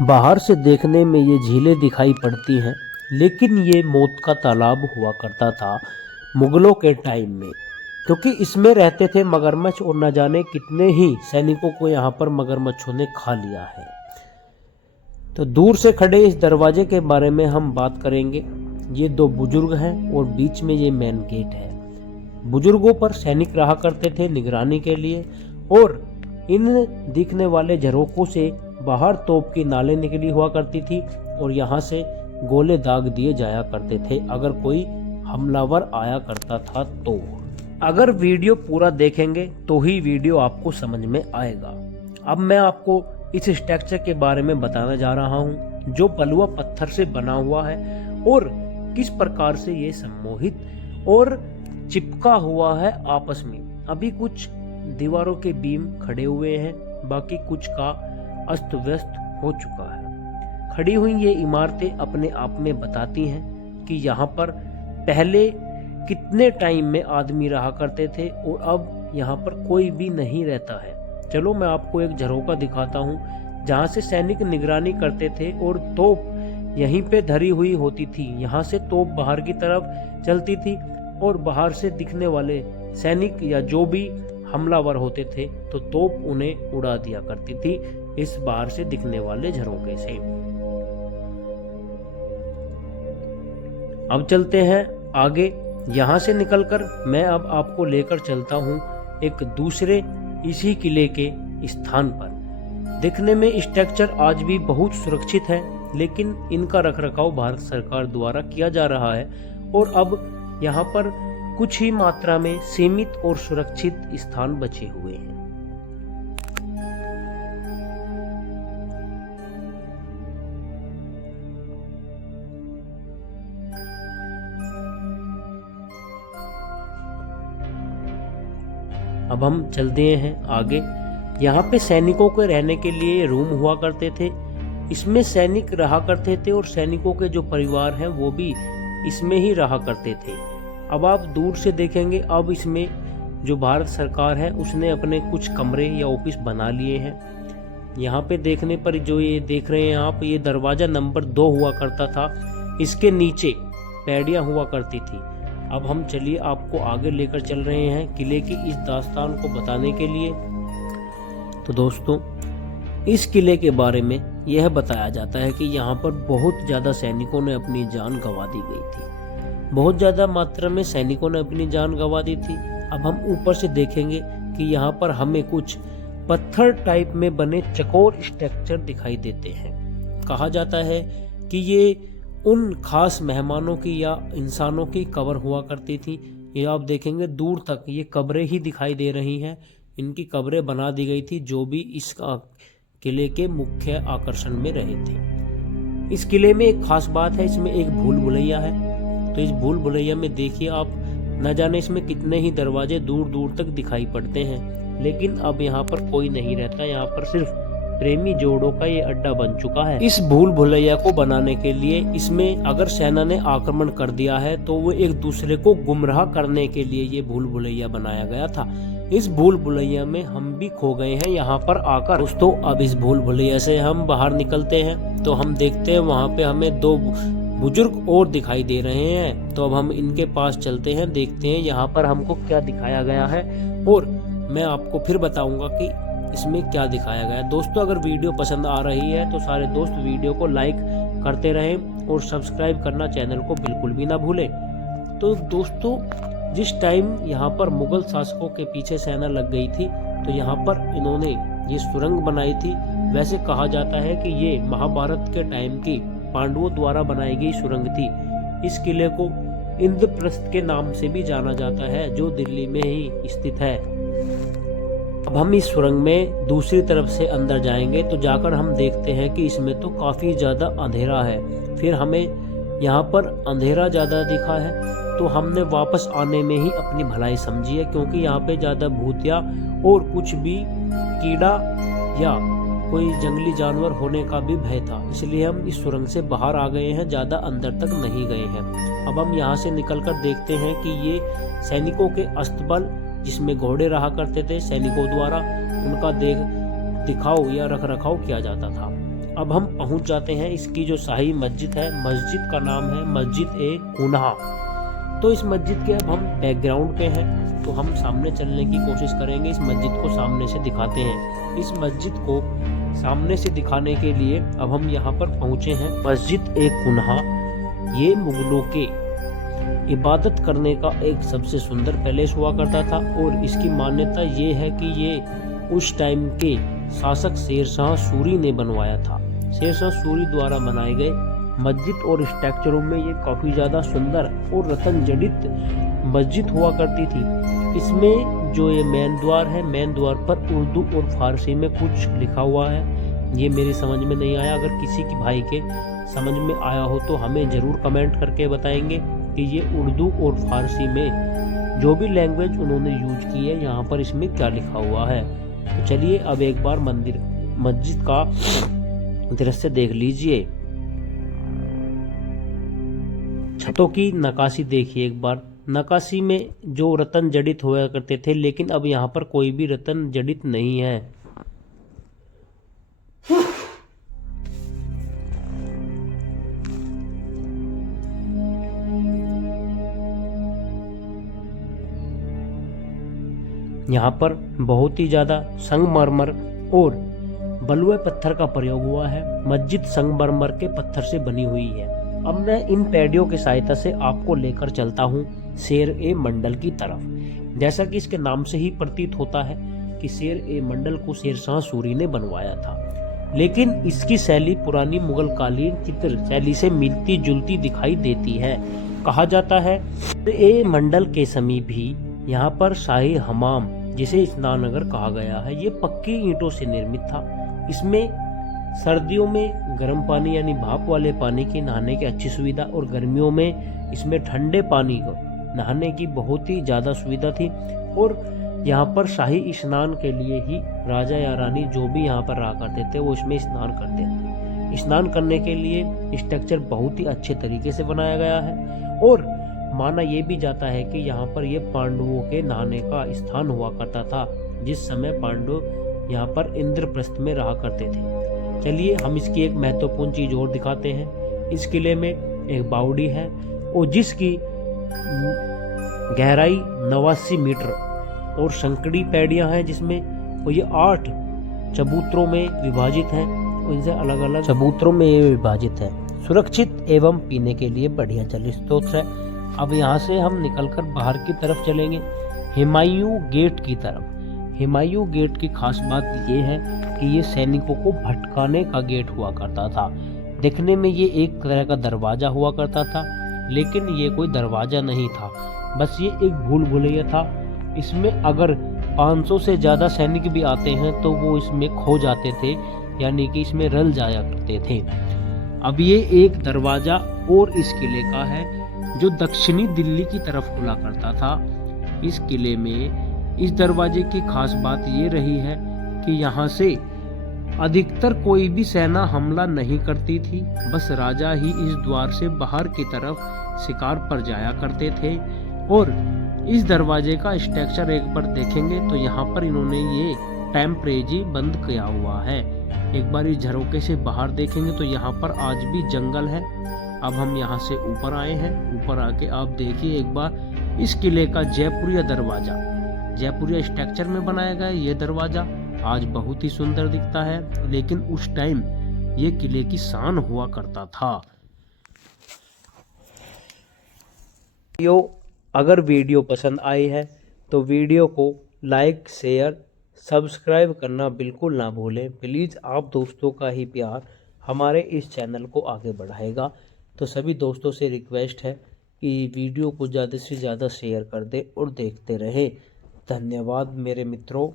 बाहर से देखने में ये झीलें दिखाई पड़ती हैं, लेकिन ये मौत का तालाब हुआ करता था मुगलों के टाइम में, क्योंकि इसमें रहते थे मगरमच्छ और न जाने कितने ही सैनिकों को यहाँ पर मगरमच्छों ने खा लिया है। तो दूर से खड़े इस दरवाजे के बारे में हम बात करेंगे। ये दो बुजुर्ग हैं और बीच में ये मेन गेट है। बुजुर्गों पर सैनिक रहा करते थे निगरानी के लिए, और इन दिखने वाले झरोकों से बाहर तोप की नालें निकली हुआ करती थी और यहाँ से गोले दाग दिए जाया करते थे अगर कोई हमलावर आया करता था तो। अगर वीडियो पूरा देखेंगे तो ही वीडियो आपको समझ में आएगा। अब मैं आपको इस स्ट्रक्चर के बारे में बताने जा रहा हूँ, जो बलुआ पत्थर से बना हुआ है और किस प्रकार से ये सम्मोहित और चिपका हुआ है आपस में। अभी कुछ दीवारों के बीम खड़े हुए हैं, बाकी कुछ का अस्त व्यस्त हो चुका है। खड़ी हुई ये इमारतें अपने आप में बताती हैं कि यहाँ पर पहले कितने टाइम में आदमी रहा करते थे और अब यहाँ पर कोई भी नहीं रहता है। चलो मैं आपको एक झरोका दिखाता हूँ जहाँ से सैनिक निगरानी करते थे और तोप यहीं पे धरी हुई होती थी। यहाँ से तोप बाहर की तरफ चलती थी और बाहर से दिखने वाले सैनिक या जो भी हमलावर होते थे तो तोप उन्हें उड़ा दिया करती थी इस बाहर से दिखने वाले झरोके से। अब चलते हैं आगे। यहाँ से निकलकर मैं अब आपको लेकर चलता हूँ एक दूसरे इसी किले के स्थान पर। दिखने में स्ट्रक्चर आज भी बहुत सुरक्षित है, लेकिन इनका रखरखाव भारत सरकार द्वारा किया जा रहा है और अब यहाँ पर कुछ ही मात्रा में सीमित और सुरक्षित स्थान बचे हुए हैं। अब हम चलते हैं आगे। यहाँ पे सैनिकों के रहने के लिए रूम हुआ करते थे। इसमें सैनिक रहा करते थे और सैनिकों के जो परिवार हैं वो भी इसमें ही रहा करते थे। अब आप दूर से देखेंगे, अब इसमें जो भारत सरकार है उसने अपने कुछ कमरे या ऑफिस बना लिए हैं। यहाँ पे देखने पर जो ये देख रहे हैं आप, ये दरवाज़ा नंबर 2 हुआ करता था। इसके नीचे पैड़ियाँ हुआ करती थी। अब हम चलिए आपको आगे लेकर चल रहे हैं किले की इस दास्तान को बताने के लिए। तो दोस्तों, इस किले के बारे में यह बताया जाता है कि यहाँ पर बहुत ज़्यादा सैनिकों ने अपनी जान गंवा दी गई थी। बहुत ज़्यादा मात्रा में सैनिकों ने अपनी जान गंवा दी थी। अब हम ऊपर से देखेंगे कि यहाँ पर हमें कुछ पत्थर टाइप में बने चकोर स्ट्रक्चर दिखाई देते हैं। कहा जाता है कि ये उन खास मेहमानों की या इंसानों की कब्र हुआ करती थी। ये आप देखेंगे दूर तक ये कब्रें ही दिखाई दे रही हैं। इनकी कब्रें बना दी गई थी जो भी इस किले के मुख्य आकर्षण में रहे थे। इस किले में एक खास बात है, इसमें एक भूल भुलैया है। तो इस भूल भुलैया में देखिए आप, न जाने इसमें कितने ही दरवाजे दूर दूर तक दिखाई पड़ते हैं, लेकिन अब यहाँ पर कोई नहीं रहता। यहाँ पर सिर्फ प्रेमी जोड़ों का ये अड्डा बन चुका है। इस भूल भुलैया को बनाने के लिए इसमें अगर सेना ने आक्रमण कर दिया है तो वो एक दूसरे को गुमराह करने के लिए ये भूल भुलैया बनाया गया था। इस भूल भुलैया में हम भी खो गए हैं यहाँ पर आकर। दोस्तों, अब इस भूल भुलैया से हम बाहर निकलते हैं तो हम देखते हैं वहाँ पे हमें 2 बुजुर्ग और दिखाई दे रहे हैं। तो अब हम इनके पास चलते हैं, देखते हैं यहाँ पर हमको क्या दिखाया गया है और मैं आपको फिर बताऊंगा कि इसमें क्या दिखाया गया है। दोस्तों, अगर वीडियो पसंद आ रही है तो सारे दोस्त वीडियो को लाइक करते रहें और सब्सक्राइब करना चैनल को बिल्कुल भी ना भूलें। तो दोस्तों, जिस टाइम यहाँ पर मुगल शासकों के पीछे सेना लग गई थी तो यहाँ पर इन्होंने ये सुरंग बनाई थी। वैसे कहा जाता है कि ये महाभारत के टाइम की पांडवों द्वारा बनाई गई सुरंग थी। इस किले को इंद्रप्रस्थ के नाम से भी जाना जाता है, जो दिल्ली में ही स्थित है। अब हम इस सुरंग में दूसरी तरफ से अंदर जाएंगे तो जाकर हम देखते हैं कि इसमें तो काफ़ी ज़्यादा अंधेरा है। फिर हमें यहाँ पर अंधेरा ज़्यादा दिखा है तो हमने वापस आने में ही अपनी भलाई समझी है, क्योंकि यहाँ पे ज़्यादा भूतिया और कुछ भी कीड़ा या कोई जंगली जानवर होने का भी भय था। इसलिए हम इस सुरंग से बाहर आ गए हैं, ज़्यादा अंदर तक नहीं गए हैं। अब हम यहाँ से निकलकर देखते हैं कि ये सैनिकों के अस्तबल, जिसमें घोड़े रहा करते थे सैनिकों द्वारा, उनका दिखाव या रख रखाव किया जाता था। अब हम पहुंच जाते हैं इसकी जो शाही मस्जिद है। मस्जिद का नाम है मस्जिद-ए-कुन्हा। तो इस मस्जिद के अब हम बैकग्राउंड पे हैं, तो हम सामने चलने की कोशिश करेंगे। इस मस्जिद को सामने से दिखाते हैं। इस मस्जिद को सामने से दिखाने के लिए अब हम यहाँ पर पहुँचे हैं। मस्जिद-ए-कुन्हा ये मुगलों के इबादत करने का एक सबसे सुंदर पैलेस हुआ करता था और इसकी मान्यता ये है कि ये उस टाइम के शासक शेरशाह सूरी ने बनवाया था। शेरशाह सूरी द्वारा बनाए गए मस्जिद और स्ट्रक्चरों में ये काफ़ी ज़्यादा सुंदर और रतन जड़ित मस्जिद हुआ करती थी। इसमें जो ये मेन द्वार है, मेन द्वार पर उर्दू और फारसी में कुछ लिखा हुआ है। ये मेरी समझ में नहीं आया। अगर किसी की भाई के समझ में आया हो तो हमें ज़रूर कमेंट करके बताएंगे कि ये उर्दू और फारसी में जो भी लैंग्वेज उन्होंने यूज की है यहाँ पर इसमें क्या लिखा हुआ है। तो चलिए अब एक बार मस्जिद का दृश्य देख लीजिए। छतों की नक्काशी देखिए एक बार। नक्काशी में जो रतन जड़ित हुआ करते थे, लेकिन अब यहाँ पर कोई भी रतन जड़ित नहीं है। यहाँ पर बहुत ही ज़्यादा संगमरमर और बलुए पत्थर का प्रयोग हुआ है। मस्जिद संगमरमर के पत्थर से बनी हुई है। अब मैं इन पैडियों की सहायता से आपको लेकर चलता हूँ शेर-ए-मंडल की तरफ। जैसा कि इसके नाम से ही प्रतीत होता है कि शेर-ए-मंडल को शेरशाह सूरी ने बनवाया था, लेकिन इसकी शैली पुरानी मुगल कालीन चित्र शैली से मिलती जुलती दिखाई देती है। कहा जाता है शेर-ए-मंडल के समीप ही यहाँ पर शाही हमाम, जिसे स्नानघर कहा गया है, ये पक्की ईंटों से निर्मित था। इसमें सर्दियों में गर्म पानी यानी भाप वाले पानी की नहाने की अच्छी सुविधा और गर्मियों में इसमें ठंडे पानी को नहाने की बहुत ही ज़्यादा सुविधा थी। और यहाँ पर शाही स्नान के लिए ही राजा या रानी जो भी यहाँ पर रहा करते थे वो इसमें स्नान करते थे। स्नान करने के लिए स्ट्रक्चर बहुत ही अच्छे तरीके से बनाया गया है और माना यह भी जाता है कि यहाँ पर ये पांडवों के नहाने का स्थान हुआ करता था, जिस समय पांडव यहाँ पर इंद्रप्रस्थ में रहा करते थे। चलिए हम इसकी एक महत्वपूर्ण चीज और दिखाते हैं। इस किले में एक बावड़ी है और जिसकी गहराई 89 मीटर और संकड़ी पैड़ियां हैं, जिसमें और ये 8 चबूतरों में विभाजित हैं और इनसे अलग अलग चबूतरों में ये विभाजित है। सुरक्षित एवं पीने के लिए बढ़िया जल स्रोत है। अब यहाँ से हम निकलकर बाहर की तरफ चलेंगे, हुमायूं गेट की तरफ। हुमायूं गेट की खास बात यह है कि ये सैनिकों को भटकाने का गेट हुआ करता था। दिखने में ये एक तरह का दरवाजा हुआ करता था, लेकिन ये कोई दरवाजा नहीं था, बस ये एक भूल भुलैया था। इसमें अगर 500 से ज़्यादा सैनिक भी आते हैं तो वो इसमें खो जाते थे, यानी कि इसमें रल जाया करते थे। अब ये एक दरवाजा और इस किले का है जो दक्षिणी दिल्ली की तरफ खुला करता था। इस किले में इस दरवाजे की खास बात ये रही है कि यहाँ से अधिकतर कोई भी सेना हमला नहीं करती थी, बस राजा ही इस द्वार से बाहर की तरफ शिकार पर जाया करते थे। और इस दरवाजे का स्ट्रक्चर एक बार देखेंगे तो यहाँ पर इन्होंने ये टेम्परेरी बंद किया हुआ है। एक बार इस झरोके से बाहर देखेंगे तो यहाँ पर आज भी जंगल है। अब हम यहाँ से ऊपर आए हैं। ऊपर आके आप देखिए एक बार इस किले का जयपुरिया दरवाजा, जयपुरिया स्ट्रक्चर में बनाया गया ये दरवाजा आज बहुत ही सुंदर दिखता है, लेकिन उस टाइम ये किले की शान हुआ करता था। अगर वीडियो पसंद आई है तो वीडियो को लाइक, शेयर, सब्सक्राइब करना बिल्कुल ना भूलें। प्लीज़ आप दोस्तों का ही प्यार हमारे इस चैनल को आगे बढ़ाएगा। तो सभी दोस्तों से रिक्वेस्ट है कि वीडियो को ज़्यादा से ज़्यादा शेयर कर दें और देखते रहें। धन्यवाद मेरे मित्रों।